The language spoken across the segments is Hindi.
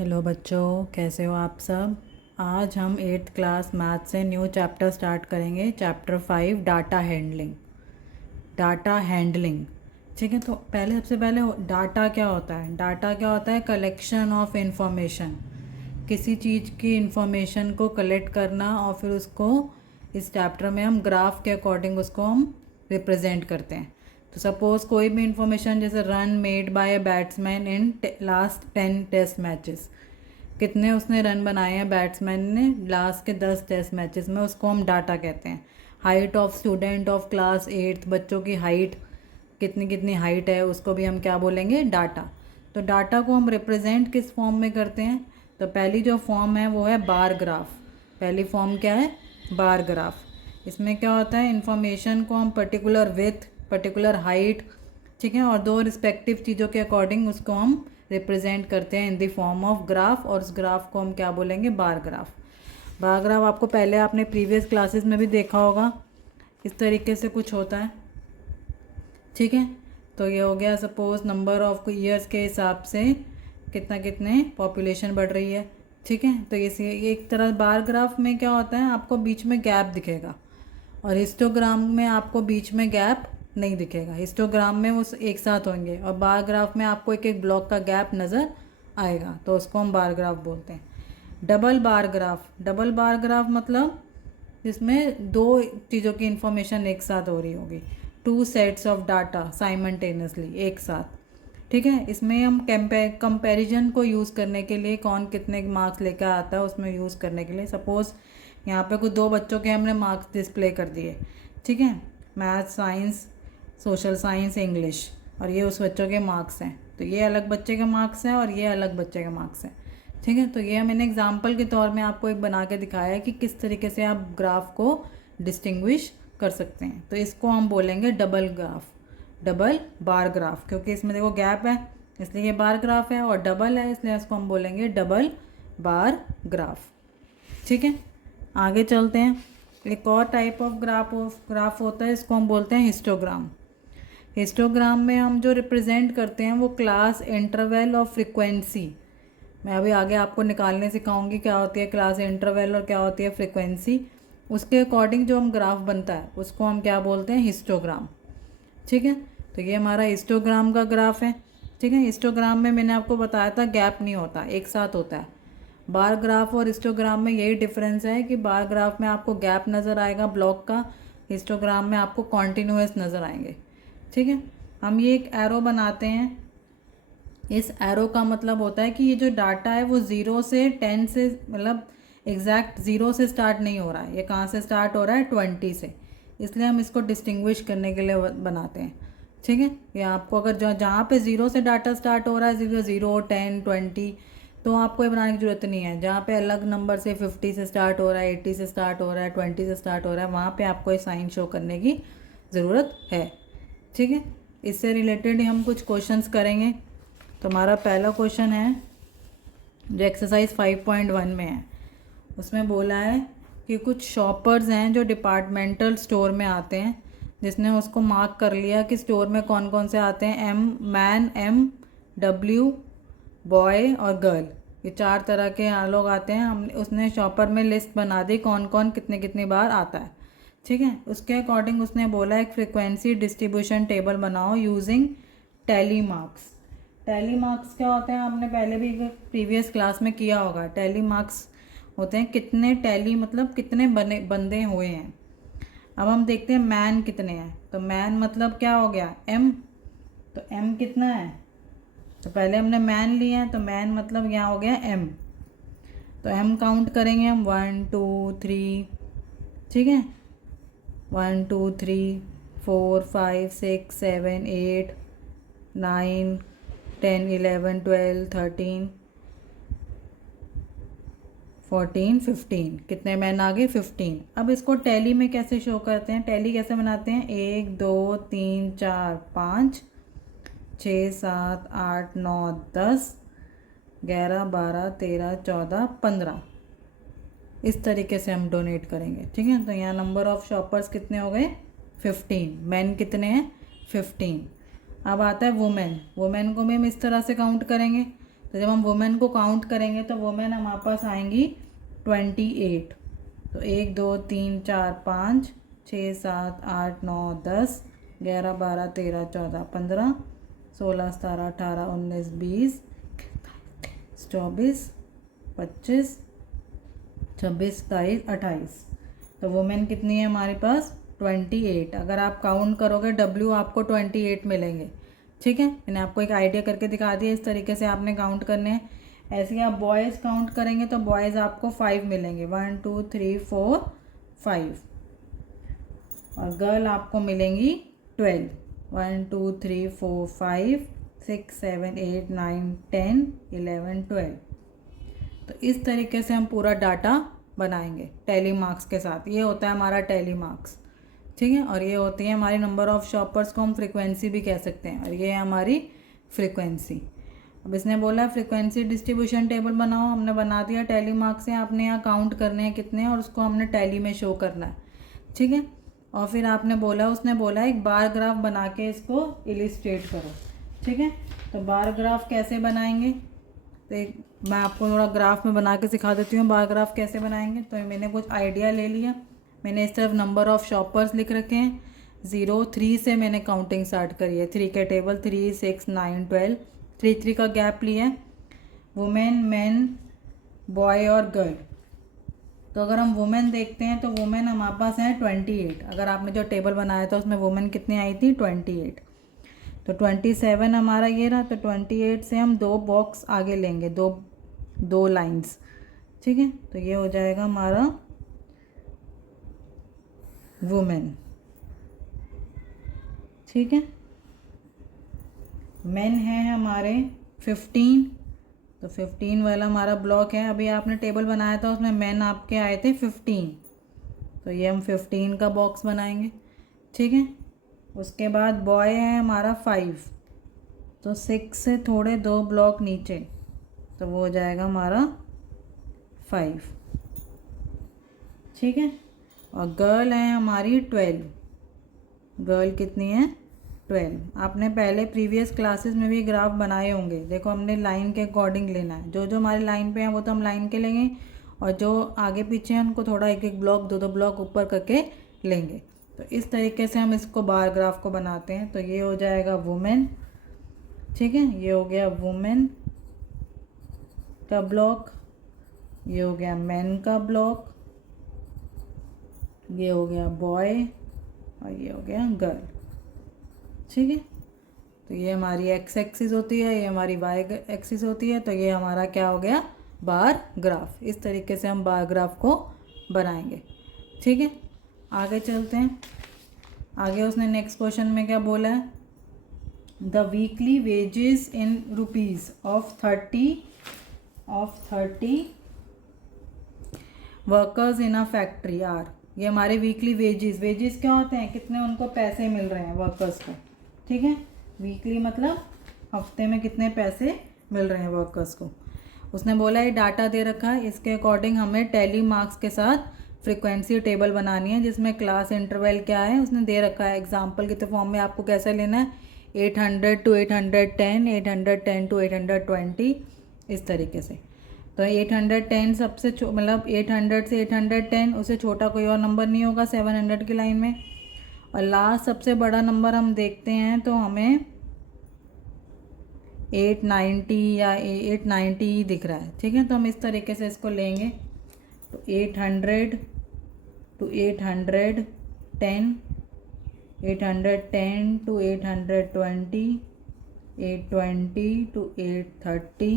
हेलो बच्चों, कैसे हो आप सब। आज हम 8th क्लास मैथ से न्यू चैप्टर स्टार्ट करेंगे। Chapter 5 data handling. Data handling, ठीक है। तो सबसे पहले डाटा क्या होता है। डाटा क्या होता है? Collection of information. किसी चीज़ की इंफॉर्मेशन को कलेक्ट करना और फिर उसको इस चैप्टर में हम ग्राफ के अकॉर्डिंग उसको हम रिप्रेजेंट करते हैं। तो सपोज़ कोई भी इंफॉर्मेशन, जैसे run made by a batsman in last 10 test matches, कितने उसने रन बनाए हैं बैट्समैन ने लास्ट के 10 टेस्ट मैचेस में, उसको हम डाटा कहते हैं। Height of student of class 8, बच्चों की हाइट कितनी कितनी हाइट है, उसको भी हम क्या बोलेंगे? डाटा। तो डाटा को हम रिप्रेजेंट किस फॉर्म में करते हैं? तो पहली जो फॉर्म है वो है बार ग्राफ। पहली फॉर्म क्या है? Bar graph. इसमें क्या होता है? इंफॉर्मेशन को हम पर्टिकुलर विथ, पर्टिकुलर हाइट, ठीक है, और दो रिस्पेक्टिव चीज़ों के अकॉर्डिंग उसको हम रिप्रेजेंट करते हैं in the form of graph, और उस ग्राफ को हम क्या बोलेंगे? Bar graph. बार ग्राफ आपको पहले आपने प्रीवियस क्लासेस में भी देखा होगा, इस तरीके से कुछ होता है, ठीक है। तो ये हो गया, सपोज नंबर ऑफ ईयर्स के हिसाब से कितने पॉपुलेशन बढ़ रही है, ठीक है। तो ये एक तरह बार ग्राफ में क्या होता है, आपको बीच में गैप दिखेगा, और हिस्टोग्राम में आपको बीच में गैप नहीं दिखेगा। हिस्टोग्राम में वो एक साथ होंगे, और बार ग्राफ में आपको एक एक ब्लॉक का गैप नज़र आएगा, तो उसको हम बार ग्राफ बोलते हैं। Double bar graph. Double bar graph मतलब जिसमें दो चीज़ों की इंफॉर्मेशन एक साथ हो रही होगी, two sets of data simultaneously, एक साथ, ठीक है। इसमें हम कंपैरिजन को यूज़ करने के लिए, कौन कितने मार्क्स लेकर आता है उसमें यूज़ करने के लिए, सपोज़ यहाँ पे कुछ दो बच्चों के हमने मार्क्स डिस्प्ले कर दिए, ठीक है, math, science, social science, English, और ये उस बच्चों के मार्क्स हैं। तो ये अलग बच्चे के मार्क्स हैं और ये अलग बच्चे के मार्क्स हैं, ठीक है। तो ये मैंने एग्जाम्पल के तौर में आपको एक बना के दिखाया है कि किस तरीके से आप ग्राफ को डिस्टिंग्विश कर सकते हैं। तो इसको हम बोलेंगे double graph, double bar graph, क्योंकि इसमें देखो गैप है इसलिए ये बार ग्राफ है, और डबल है इसलिए इसको हम बोलेंगे डबल बार ग्राफ, ठीक है। आगे चलते हैं। एक और टाइप ऑफ ग्राफ होता है, इसको हम बोलते हैं हिस्टोग्राम। हिस्टोग्राम में हम जो रिप्रेजेंट करते हैं वो क्लास इंटरवल और फ्रिक्वेंसी, मैं अभी आगे आपको निकालने सिखाऊंगी क्या होती है क्लास इंटरवल और क्या होती है फ्रिक्वेंसी, उसके अकॉर्डिंग जो हम ग्राफ बनता है उसको हम क्या बोलते हैं? हिस्टोग्राम, ठीक है। तो ये हमारा हिस्टोग्राम का ग्राफ है, ठीक है। हिस्टोग्राम में मैंने आपको बताया था गैप नहीं होता, एक साथ होता है। बार ग्राफ और हिस्टोग्राम में यही डिफरेंस है कि बार ग्राफ में आपको गैप नज़र आएगा ब्लॉक का, हिस्टोग्राम में आपको कॉन्टिन्यूस नज़र आएंगे, ठीक है। हम ये एक एरो बनाते हैं। इस एरो का मतलब होता है कि ये जो डाटा है वो 0 से 10 से, मतलब एग्जैक्ट 0 से स्टार्ट नहीं हो रहा है, ये कहाँ से स्टार्ट हो रहा है? 20 से, इसलिए हम इसको डिस्टिंग्विश करने के लिए बनाते हैं, ठीक है। ये आपको अगर जहाँ पे 0 से डाटा स्टार्ट हो रहा है, 0, 10, 20, तो आपको ये बनाने की ज़रूरत नहीं है। जहाँ पे अलग नंबर से 50 से स्टार्ट हो रहा है, 80 से स्टार्ट हो रहा है, 20 से स्टार्ट हो रहा है, वहाँ पे आपको ये साइन शो करने की ज़रूरत है, ठीक है। इससे रिलेटेड हम कुछ क्वेश्चंस करेंगे। तो हमारा पहला क्वेश्चन है जो एक्सरसाइज 5.1 में है, उसमें बोला है कि कुछ शॉपर्स हैं जो डिपार्टमेंटल स्टोर में आते हैं, जिसने उसको मार्क कर लिया कि स्टोर में कौन कौन से आते हैं। मैन, W, बॉय और गर्ल, ये 4 तरह के लोग आते हैं। हम उसने शॉपर में लिस्ट बना दी कौन कौन कितने कितनी बार आता है, ठीक है। उसके अकॉर्डिंग उसने बोला एक फ्रिक्वेंसी डिस्ट्रीब्यूशन टेबल बनाओ using tally marks. Tally marks क्या होते हैं? आपने पहले भी प्रीवियस क्लास में किया होगा। टैली मार्क्स होते हैं कितने टैली, मतलब कितने बंदे हुए हैं। अब हम देखते हैं मैन कितने हैं। तो मैन मतलब क्या हो गया? M। तो M कितना है? तो पहले हमने मैन लिया है, तो मैन मतलब यहाँ हो गया M। तो M काउंट करेंगे हम 1 2 3, ठीक है, 1 2 3 4 5 6 7 8 9 10 11 12 13 14 15, कितने मैन आ गए? 15। अब इसको टैली में कैसे शो करते हैं? टैली कैसे बनाते हैं? 1 2 3 4 5 6 7 8 9 10 11 12 13 14 15, इस तरीके से हम डोनेट करेंगे, ठीक है। तो यहाँ नंबर ऑफ शॉपर्स कितने हो गए? 15। मैन कितने हैं? 15। अब आता है वुमेन। वुमेन को भी हम इस तरह से काउंट करेंगे। तो जब हम वुमेन को काउंट करेंगे तो वुमेन हमारे पास आएंगी 28। तो 1 2 3 4 5 6 7 8 9 10 11 12 13 14 15 16 17 18 19 20 24 25 26 27 28। तो वुमेन कितनी है हमारे पास 28। अगर आप काउंट करोगे डब्ल्यू आपको 28 मिलेंगे। ठीक है, मैंने आपको एक आइडिया करके दिखा दिया, इस तरीके से आपने काउंट करने हैं। ऐसे ही आप बॉयज़ काउंट करेंगे तो बॉयज़ आपको 5 मिलेंगे, 1 2 3 4 5। और गर्ल आपको मिलेंगी 12, 1 2 3 4 5 6 7 8 9 10 11 12। तो इस तरीके से हम पूरा डाटा बनाएंगे टैली मार्क्स के साथ। ये होता है हमारा टैली मार्क्स। ठीक है, और ये होती है हमारी नंबर ऑफ़ शॉपर्स को हम फ्रीक्वेंसी भी कह सकते हैं, और ये है हमारी फ्रीक्वेंसी। अब इसने बोला फ्रीक्वेंसी डिस्ट्रीब्यूशन टेबल बनाओ, हमने बना दिया टैली मार्क्स से। आपने यहाँ काउंट करने हैं कितने हैं और उसको हमने टैली में शो करना है। ठीक है, और फिर आपने बोला, उसने बोला एक बार ग्राफ बना के इसको इलिस्ट्रेट करो। ठीक है, तो बार ग्राफ कैसे बनाएंगे, तो मैं आपको थोड़ा ग्राफ में बना के सिखा देती हूँ बार ग्राफ कैसे बनाएंगे। तो मैंने कुछ आइडिया ले लिया। मैंने इस तरफ नंबर ऑफ़ शॉपर्स लिख रखे हैं, 0 3 से मैंने काउंटिंग स्टार्ट करी है। 3 के टेबल 3 6 9 12, 3 3 का गैप लिया है। वुमेन, मैन, बॉय और गर्ल। तो अगर हम वुमेन देखते हैं तो वुमेन हमारे पास है 28। अगर आपने जो टेबल बनाया था उसमें वुमेन कितनी आई थी 28। तो 27 हमारा ये रहा। तो 28 से हम 2 बॉक्स आगे लेंगे, दो लाइंस। ठीक है, तो ये हो जाएगा हमारा वुमेन। ठीक है, मेन है हमारे 15। तो 15 वाला हमारा ब्लॉक है। अभी आपने टेबल बनाया था उसमें मेन आपके आए थे 15, तो ये हम 15 का बॉक्स बनाएंगे। ठीक है, उसके बाद बॉय है हमारा 5, तो 6 से थोड़े 2 ब्लॉक नीचे, तो वो हो जाएगा हमारा 5। ठीक है, और गर्ल है हमारी 12। गर्ल कितनी है 12। आपने पहले प्रीवियस क्लासेस में भी ग्राफ बनाए होंगे। देखो, हमने लाइन के अकॉर्डिंग लेना है। जो जो हमारे लाइन पे हैं वो तो हम लाइन के लेंगे, और जो आगे पीछे हैं उनको थोड़ा एक एक ब्लॉक 2 2 ब्लॉक ऊपर करके लेंगे। तो इस तरीके से हम इसको बार ग्राफ को बनाते हैं। तो ये हो जाएगा वुमेन। ठीक है, ये हो गया वुमेन का ब्लॉक, ये हो गया मैन का ब्लॉक, ये हो गया बॉय, और ये हो गया गर्ल। ठीक है, तो ये हमारी एक्स एक्सिस होती है, ये हमारी वाई एक्सिस होती है। तो ये हमारा क्या हो गया बार ग्राफ। इस तरीके से हम बार ग्राफ को बनाएंगे। ठीक है, आगे चलते हैं। आगे उसने नेक्स्ट क्वेश्चन में क्या बोला है, the weekly wages in rupees of 30 workers in a factory are. ये हमारे वीकली वेजेस क्या होते हैं, कितने उनको पैसे मिल रहे हैं वर्कर्स को। ठीक है, वीकली मतलब हफ्ते में कितने पैसे मिल रहे हैं वर्कर्स को। उसने बोला ये डाटा दे रखा है, इसके अकॉर्डिंग हमें टैली मार्क्स के साथ फ्रीक्वेंसी टेबल बनानी है, जिसमें क्लास इंटरवल क्या है उसने दे रखा है। एग्जाम्पल के फॉर्म में आपको कैसा लेना है, 800 to 810, 810 to 820, इस तरीके से। तो 810 सबसे मतलब 800 से 810, उससे छोटा कोई और नंबर नहीं होगा 700 की लाइन में। और लास्ट सबसे बड़ा नंबर हम देखते हैं तो हमें 890 या 890 ही दिख रहा है। ठीक है, तो हम इस तरीके से इसको लेंगे। तो 800 to 810, 810 to 820, 820 to 830,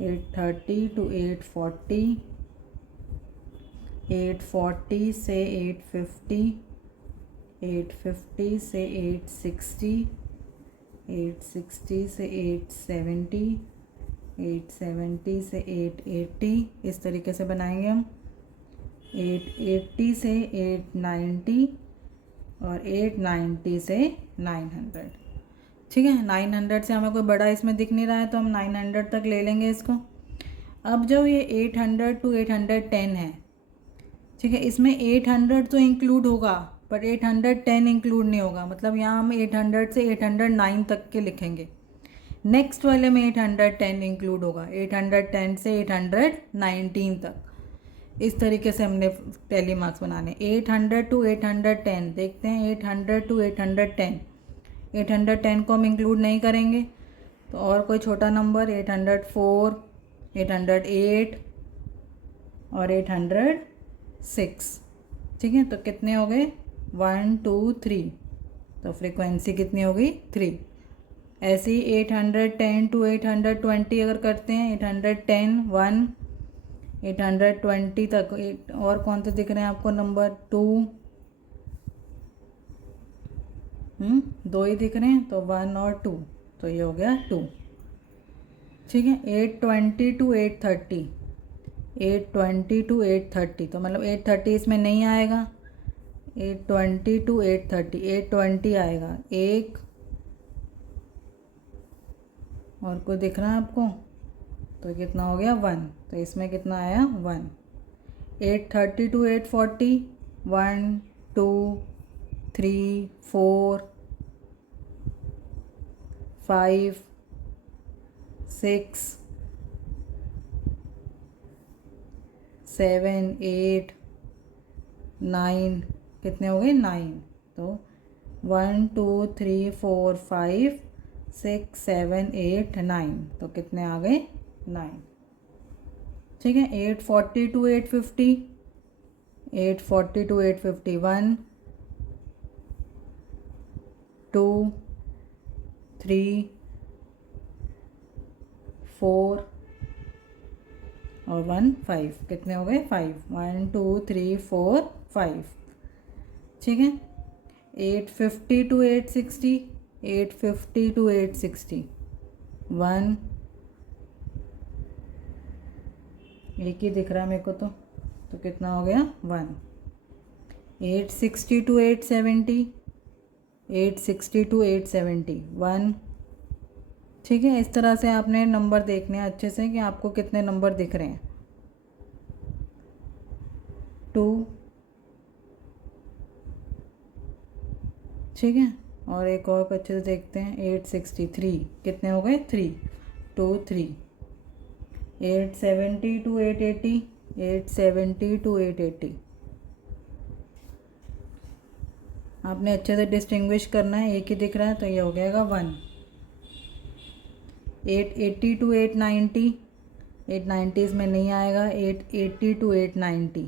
830 to 840, 840 से 850, 850 से 860, 860 से 870, 870 से 880, इस तरीके से बनाएंगे हम। 880 से 890 और 890 से 900। ठीक है, 900 से हमें कोई बड़ा इसमें दिख नहीं रहा है तो हम 900 तक ले लेंगे इसको। अब जो ये 800 to 810 है, ठीक है, इसमें 800 तो इंक्लूड होगा पर 810 इंक्लूड नहीं होगा। मतलब यहाँ हम 800 से 809 तक के लिखेंगे। नेक्स्ट वाले में 810 इंक्लूड होगा, 810 से 819 तक। इस तरीके से हमने टैली मार्क्स बनाने। 800 टू 810 देखते हैं, 800 टू 810, 810 को हम इंक्लूड नहीं करेंगे तो और कोई छोटा नंबर 804, 808 और 806। ठीक है, तो कितने हो गए 1 2 3, तो फ्रीक्वेंसी कितनी हो गई 3। ऐसे ही 810 टू 820 अगर करते हैं, 810 1, 820 तक और कौन से दिख रहे हैं आपको नंबर 2, दो ही दिख रहे हैं तो 1 और 2, तो ये हो गया 2। ठीक है, 820 टू 830, 820 टू 830, तो मतलब 830 इसमें नहीं आएगा। 820 टू 830, 820 आएगा एक, और कोई दिख रहा है आपको, तो कितना हो गया 1, तो इसमें कितना आया 1। 830 टू 840, 1 2 3 4 5 6 7 8 9, कितने हो गए 9, तो 1 2 3 4 5 6 7 8 9, तो कितने आ गए 9। ठीक है, 840 टू 850, 840 टू 850, 1 2 3 4 और 1 5, कितने हो गए 5, 1 2 3 4 5। ठीक है, 850 टू 860, 850 टू 860, 1, एक ही दिख रहा है मेरे को, तो कितना हो गया 1। 860 टू 870, 860 टू 870, 1। ठीक है, इस तरह से आपने नंबर देखने हैं अच्छे से कि आपको कितने नंबर दिख रहे हैं। 2, ठीक है, और एक और अच्छे से देखते हैं 863, कितने हो गए 3, 2 3। 870 टू 880, 870 टू 880, आपने अच्छे से डिस्टिंग्विश करना है, एक ही दिख रहा है तो ये हो जाएगा 1। 880 टू 890, 890 इसमें नहीं आएगा, 880 टू 890,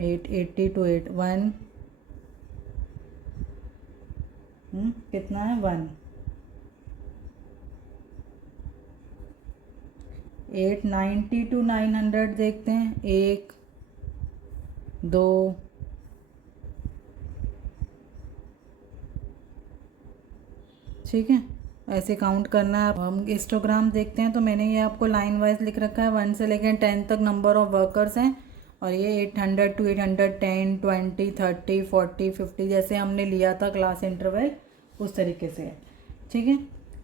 880 टू 1, कितना है 1। 890 टू 900 देखते हैं, 1 2 ठीक है, ऐसे काउंट करना है। हम हिस्टोग्राम देखते हैं तो मैंने ये आपको लाइन वाइज लिख रखा है, 1 से लेकर 10 तक नंबर ऑफ वर्कर्स हैं, और ये 800 टू 810 20 30 40 50 जैसे हमने लिया था क्लास इंटरवल उस तरीके से है। ठीक है,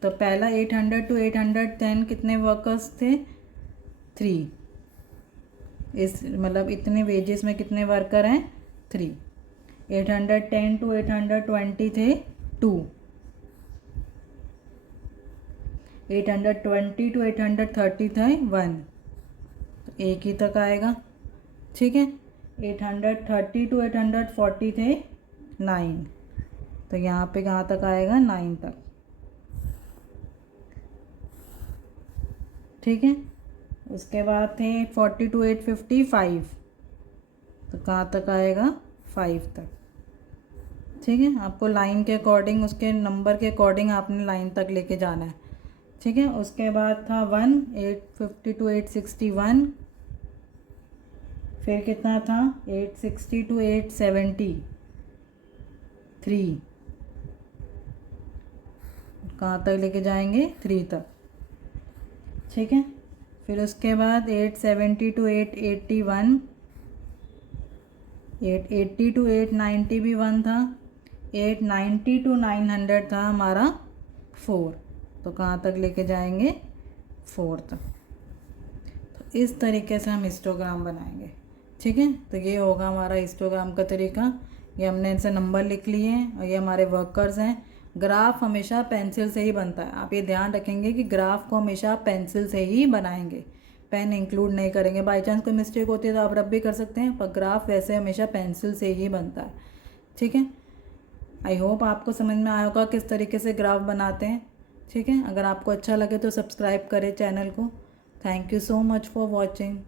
तो पहला 800 टू 810 कितने वर्कर्स थे 3, इस मतलब इतने वेजेस में कितने वर्कर हैं 3। 810 टू 820 थे 2, 820 टू 830 था 1, तो एक ही तक आएगा। ठीक है, 830 टू 840 थे 9, तो यहाँ पे कहाँ तक आएगा 9 तक। ठीक है, उसके बाद थे 840 टू 850 5, तो कहाँ तक आएगा 5 तक। ठीक है, आपको लाइन के अकॉर्डिंग उसके नंबर के अकॉर्डिंग आपने लाइन तक लेके जाना है। ठीक है, उसके बाद था 1 850 टू 861, फिर कितना था 860 टू 870 3, कहाँ तक लेके जाएंगे 3 तक। ठीक है, फिर उसके बाद 870 टू 881, 880 टू 890 भी 1 था, 890 टू 900 था हमारा 4, तो कहाँ तक लेके जाएंगे 4 तक। तो इस तरीके से हम हिस्टोग्राम बनाएंगे। ठीक है, तो ये होगा हमारा हिस्टोग्राम का तरीका। ये हमने इनसे नंबर लिख लिए हैं और ये हमारे वर्कर्स हैं, ग्राफ हमेशा पेंसिल से ही बनता है, आप ये ध्यान रखेंगे कि ग्राफ को हमेशा पेंसिल से ही बनाएंगे, पेन इंक्लूड नहीं करेंगे। बाई चांस कोई मिस्टेक होती है तो आप रब भी कर सकते हैं, पर ग्राफ वैसे हमेशा पेंसिल से ही बनता है। ठीक है, आई होप आपको समझ में आया होगा किस तरीके से ग्राफ बनाते हैं। ठीक है, अगर आपको अच्छा लगे तो सब्सक्राइब करें चैनल को। Thank you so much for watching.